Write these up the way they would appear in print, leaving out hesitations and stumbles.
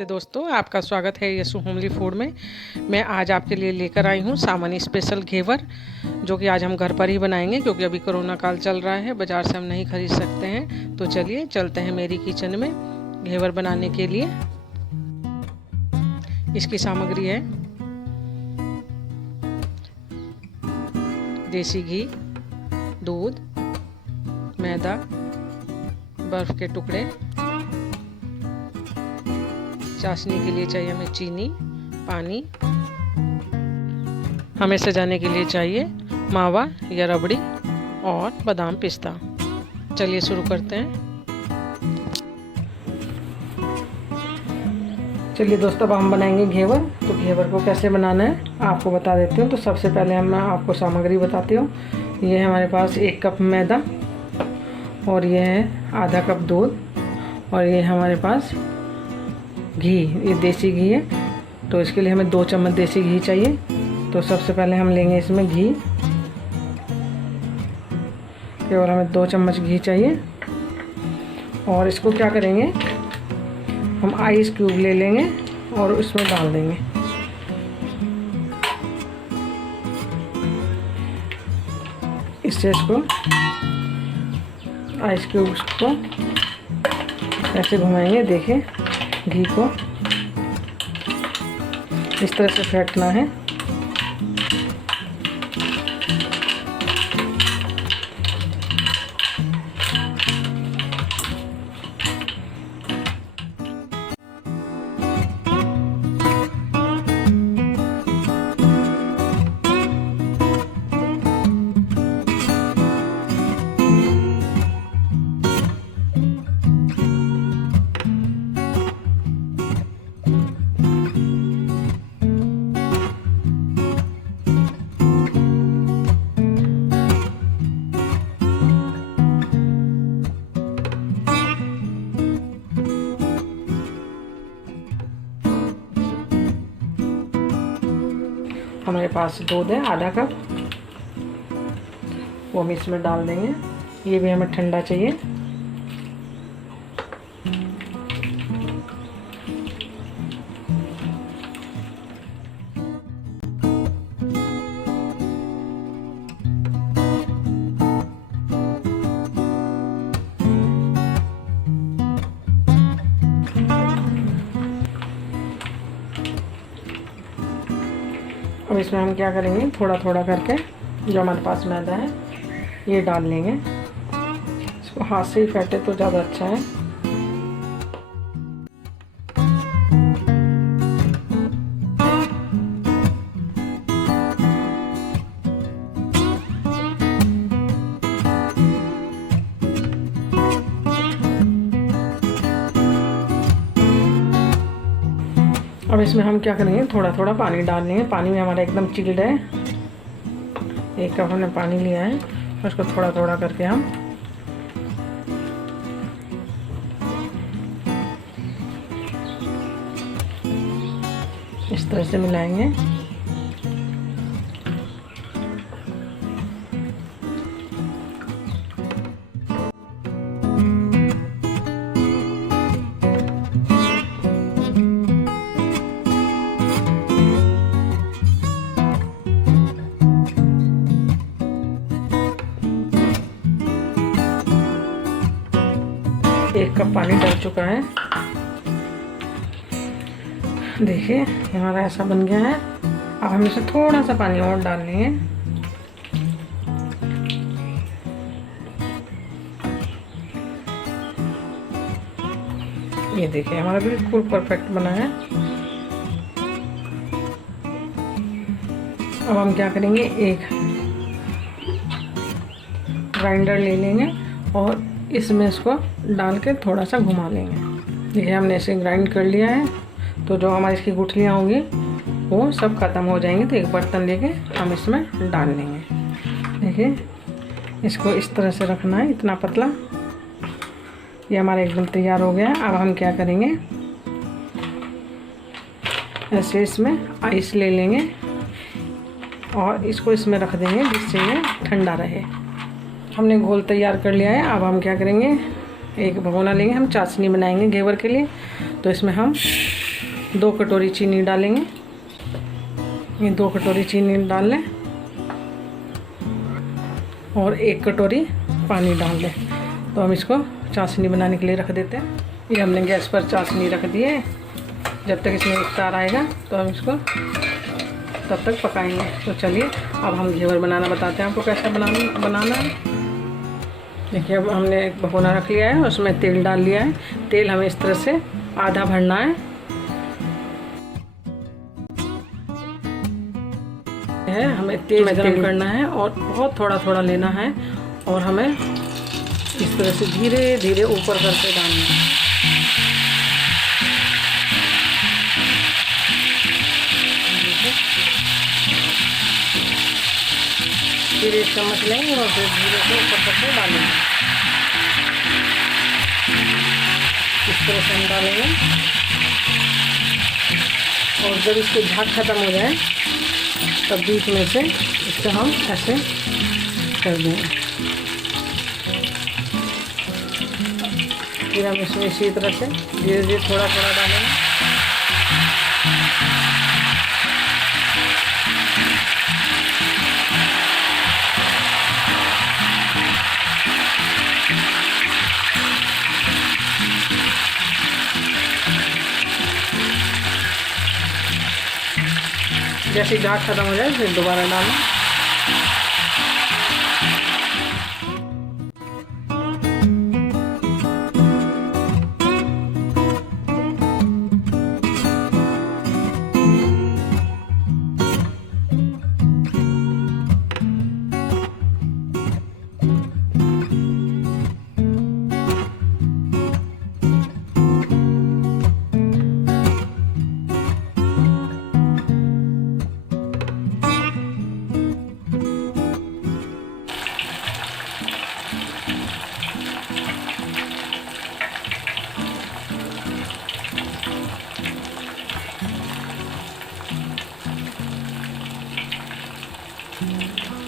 नमस्ते दोस्तों, आपका स्वागत है यशु होमली फूड में। मैं आज आपके लिए लेकर आई हूँ सावन स्पेशल घेवर, जो कि आज हम घर पर ही बनाएंगे क्योंकि अभी कोरोना काल चल रहा है, बाज़ार से हम नहीं खरीद सकते हैं। तो चलिए चलते हैं मेरी किचन में घेवर बनाने के लिए। इसकी सामग्री है देसी घी, दूध, मैदा, बर्फ़ के टुकड़े, चाशनी के लिए चाहिए हमें चीनी, पानी, हमें सजाने के लिए चाहिए मावा या रबड़ी और बादाम पिस्ता। चलिए शुरू करते हैं। चलिए दोस्तों, अब हम बनाएंगे घेवर। तो घेवर को कैसे बनाना है आपको बता देती हूँ। तो सबसे पहले मैं आपको सामग्री बताती हूँ। ये है हमारे पास 1 कप मैदा, और ये है आधा कप दूध, और ये हमारे पास घी, ये देसी घी है। तो इसके लिए हमें 2 चम्मच देसी घी चाहिए। तो सबसे पहले हम लेंगे इसमें घी, केवल हमें 2 चम्मच घी चाहिए। और इसको क्या करेंगे, हम आइस क्यूब ले लेंगे और उसमें डाल देंगे। इससे इसको आइस क्यूब को ऐसे घुमाएंगे। देखिए, घी को इस तरह से फेंटना है। हमारे पास दूध है आधा कप, वो हम इसमें डाल देंगे। ये भी हमें ठंडा चाहिए। अब इसमें हम क्या करेंगे, थोड़ा थोड़ा करके जो हमारे पास मैदा है ये डाल लेंगे। इसको हाथ से ही फेंटे तो ज़्यादा अच्छा है। अब इसमें हम क्या करेंगे, थोड़ा थोड़ा पानी डाल लेंगे। पानी में हमारा एकदम चिल्ड है। 1 कप हमने पानी लिया है, उसको थोड़ा थोड़ा करके हम इस तरह से मिलाएंगे। एक कप पानी डल चुका है। देखिए हमारा ऐसा बन गया है। अब हम इसे थोड़ा सा पानी और डाल लेंगे। ये देखिए हमारा बिल्कुल परफेक्ट बना है। अब हम क्या करेंगे, एक ग्राइंडर ले लेंगे और इसमें इसको डाल के थोड़ा सा घुमा लेंगे। देखिए हमने इसे ग्राइंड कर लिया है। तो जो हमारी इसकी गुठलियाँ होंगी वो सब ख़त्म हो जाएंगी। तो एक बर्तन लेके हम इसमें डाल लेंगे। देखिए इसको इस तरह से रखना है, इतना पतला। ये हमारा एकदम तैयार हो गया है। अब हम क्या करेंगे, ऐसे इसमें आइस ले लेंगे और इसको इसमें रख देंगे जिससे ये ठंडा रहे। हमने घोल तैयार कर लिया है। अब हम क्या करेंगे, एक भगोना लेंगे, हम चाशनी बनाएंगे घेवर के लिए। तो इसमें हम 2 कटोरी चीनी डालेंगे। ये 2 कटोरी चीनी डाल लें और 1 कटोरी पानी डाल दें। तो हम इसको चाशनी बनाने के लिए रख देते हैं। ये हमने गैस पर चाशनी रख दी है। जब तक इसमें उतार आएगा तो हम इसको तब तक पकाएंगे। तो चलिए अब हम घेवर बनाना बताते हैं आपको कैसे बनाना है। देखिए अब हमने एक भगोना रख लिया है, उसमें तेल डाल लिया है। तेल हमें इस तरह से आधा भरना है। हमें तेल गरम करना है और बहुत थोड़ा थोड़ा लेना है और हमें इस तरह से धीरे धीरे ऊपर करके डालना है। फिर 1 चम्मच लेंगे और फिर धीरे से ऊपर करके डालेंगे। इस तरह से हम डालेंगे और जब इसकी झाग खत्म हो जाए तब बीच में से इसको हम ऐसे कर देंगे। फिर हम इसमें इसी तरह से धीरे धीरे थोड़ा थोड़ा डालेंगे। जैसे झाग खत्म हो जाए फिर दोबारा डालें।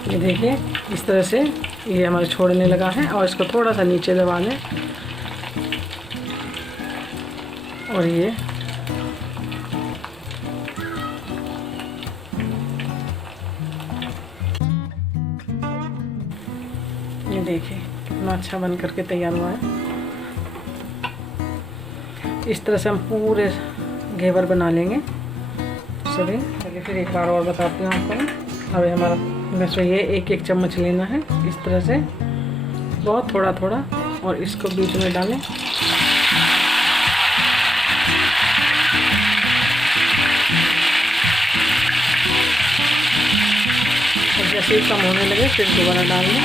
ये देखिए इस तरह से ये हमारे छोड़ने लगा है और इसको थोड़ा सा नीचे दबा लें और ये देखिए कितना अच्छा बन करके तैयार हुआ है। इस तरह से हम पूरे घेवर बना लेंगे सभी। चलिए फिर एक बार और बताती हूँ आपको। अब हमारा वैसे ये 1-1 चम्मच लेना है इस तरह से, बहुत थोड़ा थोड़ा, और इसको बीच में डालें। और जैसे ही कम होने लगे फिर दोबारा डाल लें।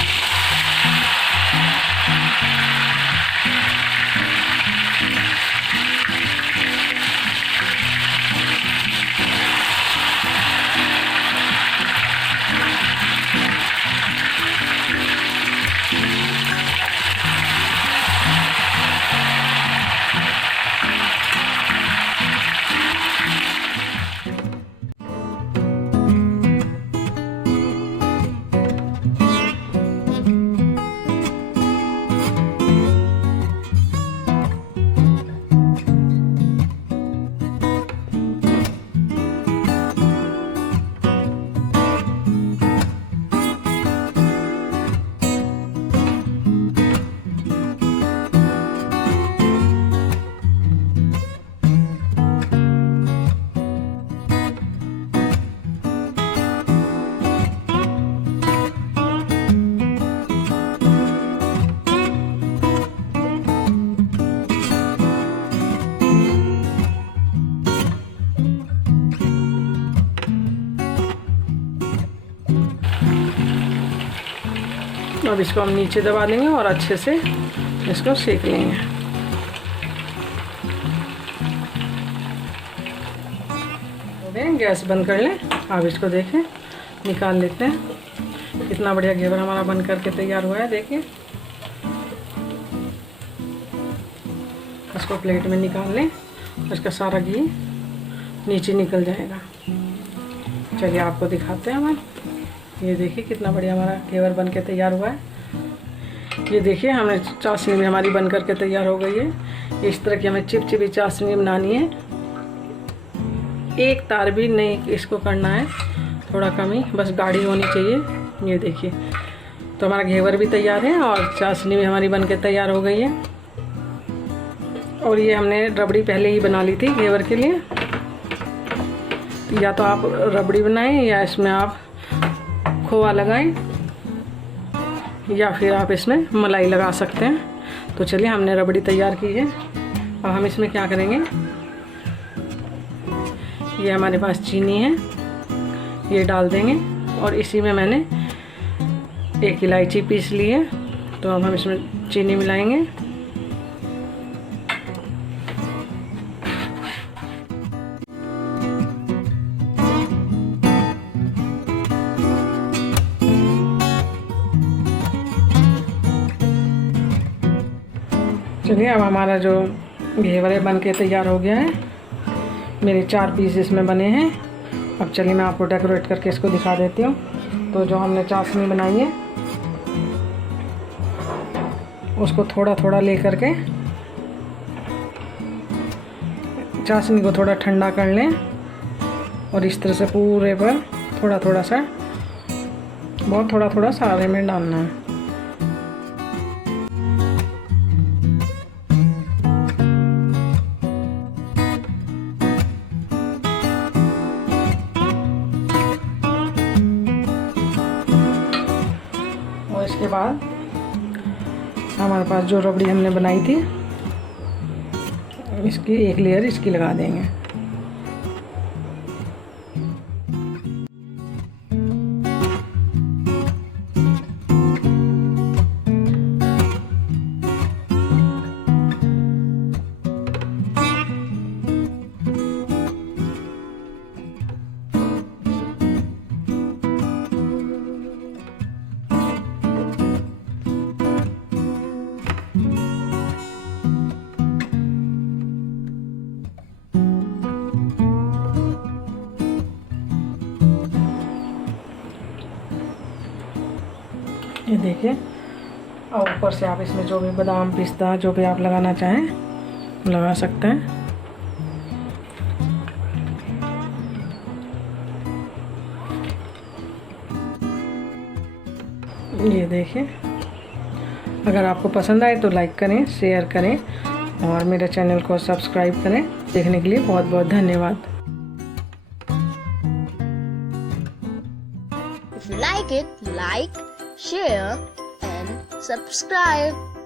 अब इसको हम नीचे दबा देंगे और अच्छे से इसको सेक लेंगे। गैस बंद कर लें। अब इसको देखें, निकाल लेते हैं। कितना बढ़िया घेवर हमारा बन करके तैयार हुआ है। देखिए इसको प्लेट में निकाल लें, इसका सारा घी नीचे निकल जाएगा। चलिए आपको दिखाते हैं हम। ये देखिए कितना बढ़िया हमारा घेवर बन के तैयार हुआ है। ये देखिए हमने चाशनी में हमारी बन करके तैयार हो गई है। इस तरह की हमें चिपचिपी चाशनी बनानी है। एक तार भी नहीं इसको करना है, थोड़ा कम ही, बस गाढ़ी होनी चाहिए। ये देखिए, तो हमारा घेवर भी तैयार है और चाशनी भी हमारी बनके तैयार हो गई है। और ये हमने रबड़ी पहले ही बना ली थी घेवर के लिए। या तो आप रबड़ी बनाएं या इसमें आप खोआ लगाएं या फिर आप इसमें मलाई लगा सकते हैं। तो चलिए, हमने रबड़ी तैयार की है। अब हम इसमें क्या करेंगे, ये हमारे पास चीनी है, ये डाल देंगे। और इसी में मैंने एक इलायची पीस ली है, तो अब हम इसमें चीनी मिलाएंगे। चलिए, अब हमारा जो घेवर बन के तैयार हो गया है। मेरे 4 पीस इसमें बने हैं। अब चलिए मैं आपको डेकोरेट करके इसको दिखा देती हूँ। तो जो हमने चाशनी बनाई है उसको थोड़ा थोड़ा ले करके चाशनी को थोड़ा ठंडा कर लें और इस तरह से पूरे पर थोड़ा थोड़ा सा, बहुत थोड़ा थोड़ा सारे में डालना है। इसके बाद हमारे पास जो रबड़ी हमने बनाई थी, इसकी एक लेयर इसकी लगा देंगे। ये देखिए, और ऊपर से आप इसमें जो भी बादाम पिस्ता जो भी आप लगाना चाहें लगा सकते हैं। ये देखिए, अगर आपको पसंद आए तो लाइक करें, शेयर करें और मेरे चैनल को सब्सक्राइब करें। देखने के लिए बहुत बहुत धन्यवाद। If you like it, like, share and subscribe.